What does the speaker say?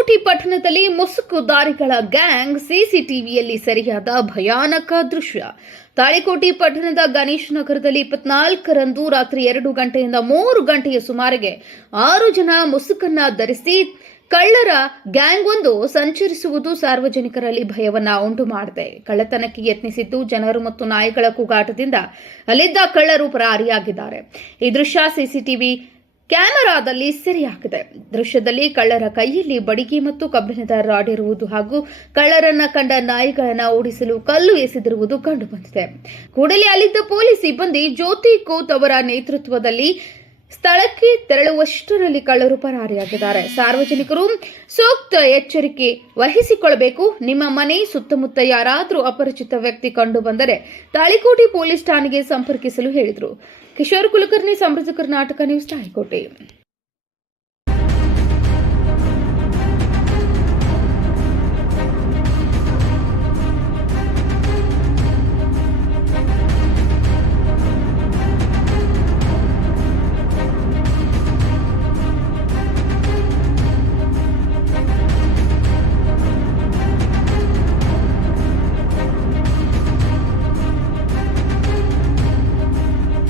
ಲಕೋಟಿ ಪಟ್ಟಣದಲ್ಲಿ ಮುಸುಕುದಾರಿಗಳ ಗ್ಯಾಂಗ್ ಸಿಸಿಟಿವಿಯಲ್ಲಿ ಸರಿಯಾದ ಭಯಾನಕ ದೃಶ್ಯ ತಾಳಿಕೋಟಿ ಪಟ್ಟಣದ ಗಣೇಶ್ ನಗರದಲ್ಲಿ ಇಪ್ಪತ್ನಾಲ್ಕರಂದು ರಾತ್ರಿ ಎರಡು ಗಂಟೆಯಿಂದ ಮೂರು ಗಂಟೆಯ ಸುಮಾರಿಗೆ ಆರು ಜನ ಮುಸುಕನ್ನ ಧರಿಸಿ ಕಳ್ಳರ ಗ್ಯಾಂಗ್ ಒಂದು ಸಂಚರಿಸುವುದು ಸಾರ್ವಜನಿಕರಲ್ಲಿ ಭಯವನ್ನ ಉಂಟು ಮಾಡಿದೆ ಕಳ್ಳತನಕ್ಕೆ ಯತ್ನಿಸಿದ್ದು ಜನರು ಮತ್ತು ನಾಯಿಗಳ ಕೂಗಾಟದಿಂದ ಅಲ್ಲಿದ್ದ ಕಳ್ಳರು ಪರಾರಿಯಾಗಿದ್ದಾರೆ ಈ ದೃಶ್ಯ ಸಿಸಿಟಿವಿ ಕ್ಯಾಮೆರಾದಲ್ಲಿ ಸೆರೆಯಾಗಿದೆ ದೃಶ್ಯದಲ್ಲಿ ಕಳ್ಳರ ಕೈಯಲ್ಲಿ ಬಡಿಗೆ ಮತ್ತು ಕಬ್ಬಿಣದ ರಾಡಿರುವುದು ಹಾಗೂ ಕಳ್ಳರನ್ನ ಕಂಡ ನಾಯಿಗಳನ್ನ ಓಡಿಸಲು ಕಲ್ಲು ಎಸೆದಿರುವುದು ಕಂಡುಬಂದಿದೆ ಕೂಡಲೇ ಅಲ್ಲಿದ್ದ ಪೊಲೀಸ್ ಸಿಬ್ಬಂದಿ ಜ್ಯೋತಿ ಕೋತ್ ಅವರ ನೇತೃತ್ವದಲ್ಲಿ ಸ್ಥಳಕ್ಕೆ ತೆರಳುವಷ್ಟರಲ್ಲಿ ಕಳ್ಳರು ಪರಾರಿಯಾಗಿದ್ದಾರೆ ಸಾರ್ವಜನಿಕರು ಸೂಕ್ತ ಎಚ್ಚರಿಕೆ ವಹಿಸಿಕೊಳ್ಳಬೇಕು ನಿಮ್ಮ ಮನೆ ಸುತ್ತಮುತ್ತ ಯಾರಾದರೂ ಅಪರಿಚಿತ ವ್ಯಕ್ತಿ ಕಂಡು ಬಂದರೆ ತಾಳಿಕೋಟೆ ಪೊಲೀಸ್ ಠಾಣೆಗೆ ಸಂಪರ್ಕಿಸಲು ಹೇಳಿದರು ಕಿಶೋರ್ ಕುಲಕರ್ಣಿ ಸಮೃದ್ಧ ಕರ್ನಾಟಕ ನ್ಯೂಸ್ ತಾಳಿಕೋಟೆ